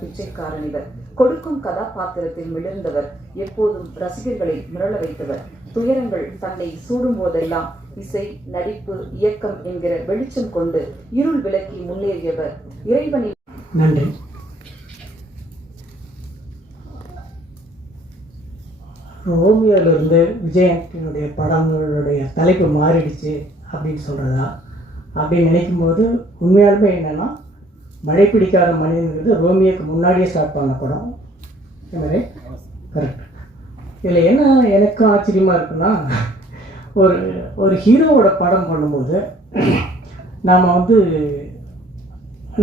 பிச்சைக்காரன் இவர். கொடுக்கும் கதாபாத்திரத்தில் மிளர்ந்தவர். எப்போதும் ரசிகர்களை மிரள வைத்தவர். துயரங்கள் தன்னை சூடும் போதெல்லாம் இசை, நடிப்பு, இயக்கம் என்கிற வெளிச்சம் கொண்டு இருள் விலக்கி முன்னேறியவர். இறைவனின் நன்றி. ரோமியோவிலிருந்து விஜயனுடைய படங்களுடைய தலைப்பு மாறிடுச்சு அப்படின்னு சொல்கிறதா அப்படின்னு நினைக்கும்போது உண்மையாலுமே என்னென்னா, மழை பிடிக்காத மனிதன்கிறது ரோமியோக்கு முன்னாடியே ஸ்டார்ட் பண்ண படம். இதுமாதிரி கரெக்ட். இதில் என்ன எனக்கும் ஆச்சரியமாக இருக்குன்னா, ஒரு ஹீரோவோட படம் பண்ணும்போது நாம்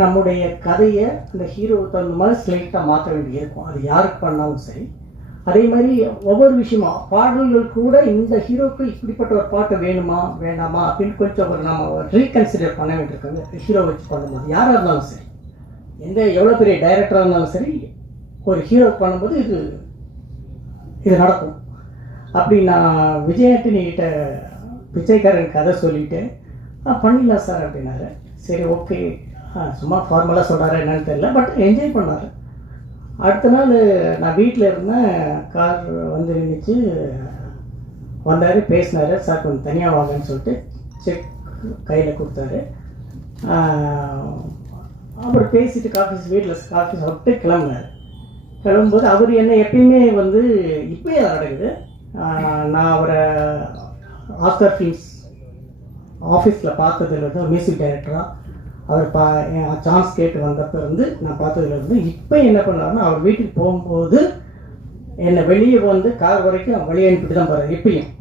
நம்முடைய கதையை அந்த ஹீரோவுக்கு தகுந்த மாதிரி ஸ்லைட்டாக மாற்ற வேண்டியிருக்கும். அது யாருக்கு பண்ணாலும் சரி. அதே மாதிரி ஒவ்வொரு விஷயமா பாடல்கள் கூட இந்த ஹீரோவுக்கு இப்படிப்பட்ட ஒரு பாட்டு வேணுமா வேண்டாமா அப்படின்னு கொஞ்சம் நம்ம ரீகன்சிடர் பண்ண வேண்டியிருக்காங்க. ஹீரோ வச்சு பண்ணும்போது யாராக இருந்தாலும் சரி, எவ்வளோ பெரிய டைரக்டராக இருந்தாலும் சரி, ஒரு ஹீரோ பண்ணும்போது இது நடக்கும். அப்படி நான் விஜயாண்டனிகிட்ட பிச்சைக்காரன் கதை சொல்லிவிட்டு பண்ணிடலாம் சார் அப்படின்னாரு. சரி, ஓகே, சும்மா ஃபார்மலாக சொல்கிறாரு என்னன்னு தெரியல, பட் என்ஜாய் பண்ணார். அடுத்த நாள் நான் வீட்டில் இருந்தேன். கார் நின்றுச்சு. வந்தார், பேசினார். சார் கொஞ்சம் தனியாக வாங்கன்னு சொல்லிட்டு செக் கையில் கொடுத்தாரு. அப்புறம் பேசிட்டு வீட்டில் காஃபி சாப்பிட்டு கிளம்புனார். கிளம்பும்போது அவர் என்ன எப்பயுமே இப்போயே நடக்குது. நான் அவரை ஆஸ்கர் ஃபிலிம்ஸ் ஆஃபீஸில் பார்த்ததுலேருந்து மியூசிக் டைரக்டராக அவர் சான்ஸ் கேட்டு வந்தப்போ நான் பார்த்ததுலேருந்து இப்போ என்ன பண்ணாருன்னா, அவர் வீட்டுக்கு போகும்போது என்னை வெளியே கார் வரைக்கும் வழி அனுப்பிட்டு தான் போகிறார் இப்பயும்.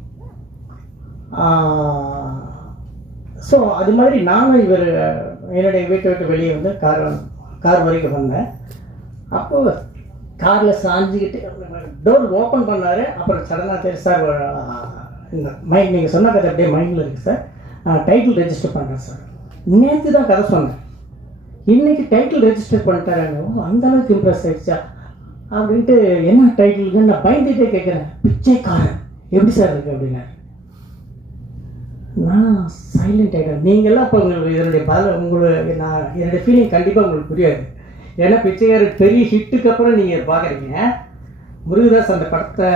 ஸோ அது மாதிரி நானும் என்னுடைய வீட்டை விட்டு வெளியே கார் வரைக்கும் வந்தேன். அப்போது காரில் சாஞ்சிக்கிட்டு டோர் ஓப்பன் பண்ணார். அப்புறம் சடனாக தெரியும், சார் இந்த மைண்ட் நீங்கள் சொன்ன கதை அப்படியே மைண்டில் இருக்குது சார், டைட்டில் ரெஜிஸ்டர் பண்ணுறேன் சார். நேற்று தான் கதை சொன்னேன், இன்றைக்கி டைட்டில் ரெஜிஸ்டர் பண்ணிட்டாராங்க. அந்தளவுக்கு இம்ப்ரெஸ் ஆகிடுச்சா அப்படின்ட்டு. என்ன டைட்டிலுக்குன்னு நான் பயந்துகிட்டே கேட்குறேன். பிச்சைக்காரன் எப்படி சார் இருக்குது அப்படின்னாரு. நான் சைலண்ட் ஆகிட்டேன். நீங்கள்லாம் இப்போ என்னுடைய ஃபீலிங் கண்டிப்பாக உங்களுக்கு புரியாது. ஏன்னா பிச்சைக்காரன் பெரிய ஹிட்டுக்கு அப்புறம் நீங்கள் பார்க்குறீங்க. முருகதாஸ் அந்த படத்தை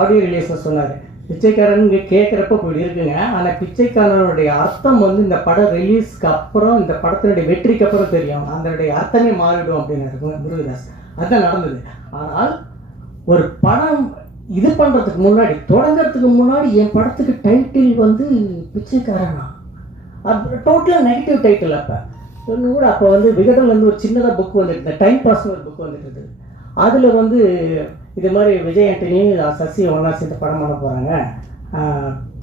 ஆடியோ ரிலீஸில் சொன்னார், பிச்சைக்காரன் கேட்குறப்ப இப்படி இருக்குங்க, ஆனால் பிச்சைக்காரனுடைய அர்த்தம் இந்த படம் ரிலீஸ்க்கு அப்புறம், இந்த படத்தினுடைய வெற்றிக்கு அப்புறம் தெரியும், அதனுடைய அர்த்தமே மாறிடும் அப்படின்னு முருகதாஸ். அதுதான் நடந்தது. ஆனால் ஒரு படம் இது பண்ணுறதுக்கு முன்னாடி, தொடங்கிறதுக்கு முன்னாடி என் படத்துக்கு டைட்டில் பிச்சைக்காரனா, அது டோட்டலாக நெகட்டிவ் டைட்டில். அப்போ கூட அப்போ விகடன்லேருந்து ஒரு சின்னதாக புக் வந்துட்டு, டைம் பாஸ்னு ஒரு புக் வந்துட்டு, அதில் இது மாதிரி விஜய் ஆண்டனி சசி ஒன்றா சேர்ந்து படம் பண்ண போகிறாங்க,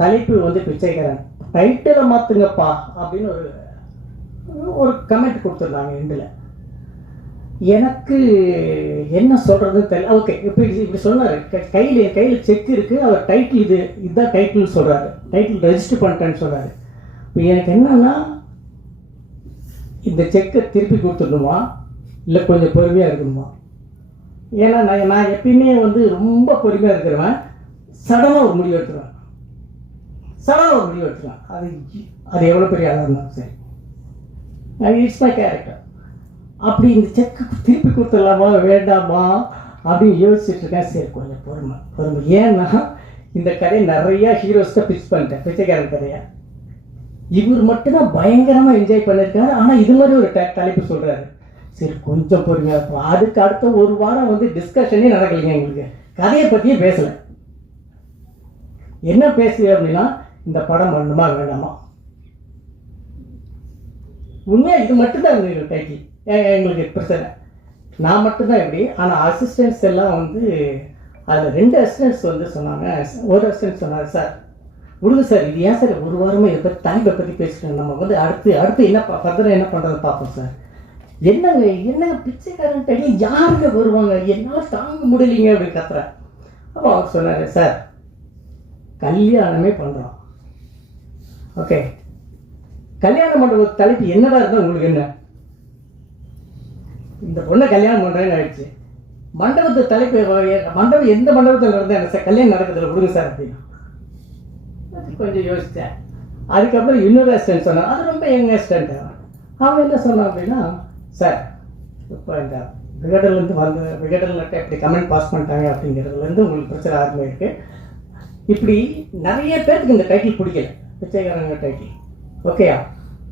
தலைப்பு பிச்சைக்காரன், டைட்டிலை மாற்றுங்கப்பா அப்படின்னு ஒரு கமெண்ட் கொடுத்துருந்தாங்க எண்டில். எனக்கு என்ன சொல்கிறதுன்னு தெரியல. ஓகே, இப்படி சொன்னார். கையில் செக் இருக்குது, அவர் டைட்டில் இதுதான் டைட்டில் சொல்கிறாரு, டைட்டில் ரெஜிஸ்டர் பண்ணிட்டேன்னு சொல்கிறாரு. இப்போ எனக்கு என்னன்னா, இந்த செக்கை திருப்பி கொடுத்துடணுமா இல்லை கொஞ்சம் பொறுமையாக இருக்கணுமா? ஏன்னா நான் எப்பயுமே ரொம்ப பொறுமையாக இருக்கிறவன். சடனாக ஒரு முடிவு எடுத்துருவேன். அது எவ்வளோ பெரிய ஆளாக இருந்தாலும் சரி, இட்ஸ் மை கேரக்டர். அப்படி இந்த செக்கு திருப்பி கொடுத்துடலாமா வேண்டாமா அப்படின்னு யோசிச்சுட்டு இருக்கேன். சரி, கொஞ்சம் பொறுமை. ஏன்னா இந்த கதையை நிறையா ஹீரோஸ்க்கு பிச் பண்ணிட்டேன், பிச்சைக்காரன் கதையை. இவர் மட்டும்தான் பயங்கரமாக என்ஜாய் பண்ணியிருக்காரு. ஆனால் இது மாதிரி ஒரு தலைப்பு சொல்கிறாரு. சரி, கொஞ்சம் பொறுமையாக இருக்கும். அதுக்கு அடுத்த ஒரு வாரம் டிஸ்கஷனே நடக்கலைங்க எங்களுக்கு. கதையை பற்றியே பேசலை. என்ன பேசுது அப்படின்னா, இந்த படம் பண்ணணுமா வேண்டாமா. உண்மையாக இது மட்டும்தான் டைட்டில் எங்களுக்கு பிரச்சனை. நான் மட்டும்தான் இப்படி. ஆனால் அசிஸ்டன்ஸ் எல்லாம் அதில் 2 அசிஸ்டன்ஸ் சொன்னாங்க. ஒரு அசிஸ்டன்ஸ் சொன்னாங்க, சார் விடுங்க சார், இது ஏன் சார் ஒரு வாரமாக இதை பற்றி தலைப்பை பற்றி பேசிட்டோம், நம்ம அடுத்து என்ன ஃபர்தராக என்ன பண்ணுறது பார்ப்போம் சார். என்னங்க பிச்சைக்காரன் டைட்டில் யாருங்க வருவாங்க, என்னால் தாங்க முடியலைங்க அப்படின்னு கத்துறேன். அப்போ அவர் சொன்னார், சார் கல்யாணமே பண்ணுறோம், ஓகே, கல்யாணம் பண்ணுற தலைப்பு என்னதான் இருந்தால் உங்களுக்கு என்ன, இந்த பொண்ணை கல்யாணம் பண்ணுறேன்னு ஆயிடுச்சு, மண்டபத்து தலைப்பு மண்டபம் எந்த மண்டபத்தில் இருந்தால் என்ன சார், கல்யாணம் நடக்குதுல விடுங்க சார் அப்படின்னா. கொஞ்சம் யோசித்தேன். அதுக்கப்புறம் இன்னொரு அசிஸ்டன்ட் சொன்னான், அது ரொம்ப யங் அசிஸ்டன்ட். அவன் என்ன சொன்னான் அப்படின்னா, சார் இப்போ இந்த விகடன்லேருந்து விகடனில் எப்படி கமெண்ட் பாஸ் பண்ணிட்டாங்க அப்படிங்கிறதுலேருந்து உங்களுக்கு பிரச்சனை ஆரம்பிருக்கு. இப்படி நிறைய பேருக்கு இந்த டைட்டில் பிடிக்கல, பிச்சைக்காரங்க டைட்டில். ஓகேயா?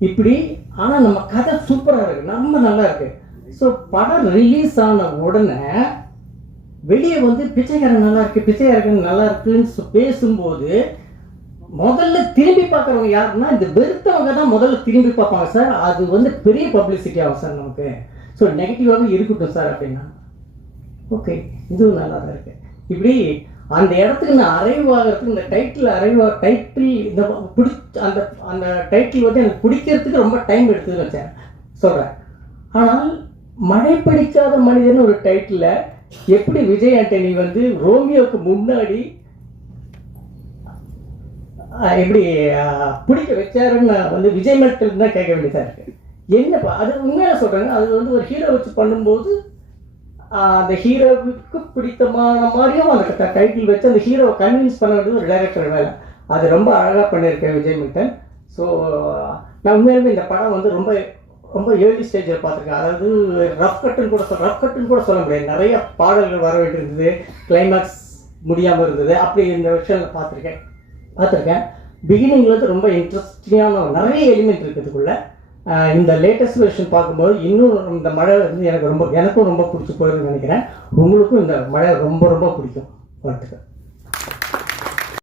இப்படி ஆனால் நம்ம கதை சூப்பராக இருக்குது, ரொம்ப நல்லா இருக்குது. ஸோ படம் ரிலீஸ் ஆன உடனே வெளியே வந்து பிச்சைக்காரன் நல்லா இருக்குது, பிச்சைக்காரன் நல்லா இருக்குன்னு பேசும்போது முதல்ல திரும்பி பார்க்குறவங்க யாருன்னா இந்த வெறுத்தவங்க தான் முதல்ல திரும்பி பார்ப்பாங்க. சார் அது வந்து பெரிய பப்ளிசிட்டி ஆகும் சார் நமக்கு, ஸோ நெகட்டிவாகவே இருக்கட்டும் சார் அப்படின்னா. ஓகே, இதுவும் நல்லா தான் இருக்குது. இப்படி அந்த இடத்துக்கு நான் அரைவ் ஆகிறதுக்கு இந்த டைட்டில் இந்த அந்த அந்த டைட்டில் வந்து எனக்கு பிடிக்கிறதுக்கு ரொம்ப டைம் எடுத்துன்னு வச்சேன் சொல்கிறேன். ஆனால் மழை பிடிக்காத மனிதன் ஒரு டைட்டில் எப்படி விஜய் ஆண்டனி வந்து ரோமியோவுக்கு முன்னாடி எப்படி பிடிக்க வச்சாருன்னு வந்து விஜய் மட்டும் தான் கேட்க வேண்டியதாக இருக்குது. என்னப்பா அது உண்மையில சொல்கிறேங்க, அது வந்து ஒரு ஹீரோ வச்சு பண்ணும்போது அந்த ஹீரோவுக்கு பிடித்தமான மாதிரியும் அந்த டைட்டில் வச்சு அந்த ஹீரோவை கன்வின்ஸ் பண்ண வேண்டியது ஒரு டைரக்டர் வேலை. அது ரொம்ப அழகாக பண்ணியிருக்கேன் விஜய் மில்டன். ஸோ நான் உண்மையிலுமே இந்த படம் வந்து ரொம்ப ரொம்ப ஏர்லி ஸ்டேஜில் பார்த்துருக்கேன். அதாவது ரஃப் கட்டுன்னு கூட சொல்ல முடியாது. நிறைய பாடல்கள் வர வேண்டியிருந்தது, கிளைமேக்ஸ் முடியாமல் இருந்தது, அப்படி இந்த விஷயம் பார்த்துருக்கேன். பிகினிங்லேருந்து ரொம்ப இன்ட்ரெஸ்டிங்கான நிறைய எலிமெண்ட் இருக்குதுக்குள்ள. இந்த லேட்டஸ்ட் வெர்ஷன் பார்க்கும்போது இன்னும் இந்த மழை வந்து எனக்கும் ரொம்ப பிடிச்சி போயிருன்னு நினைக்கிறேன். உங்களுக்கும் இந்த மழை ரொம்ப ரொம்ப பிடிக்கும். வாழ்த்துக்கள்.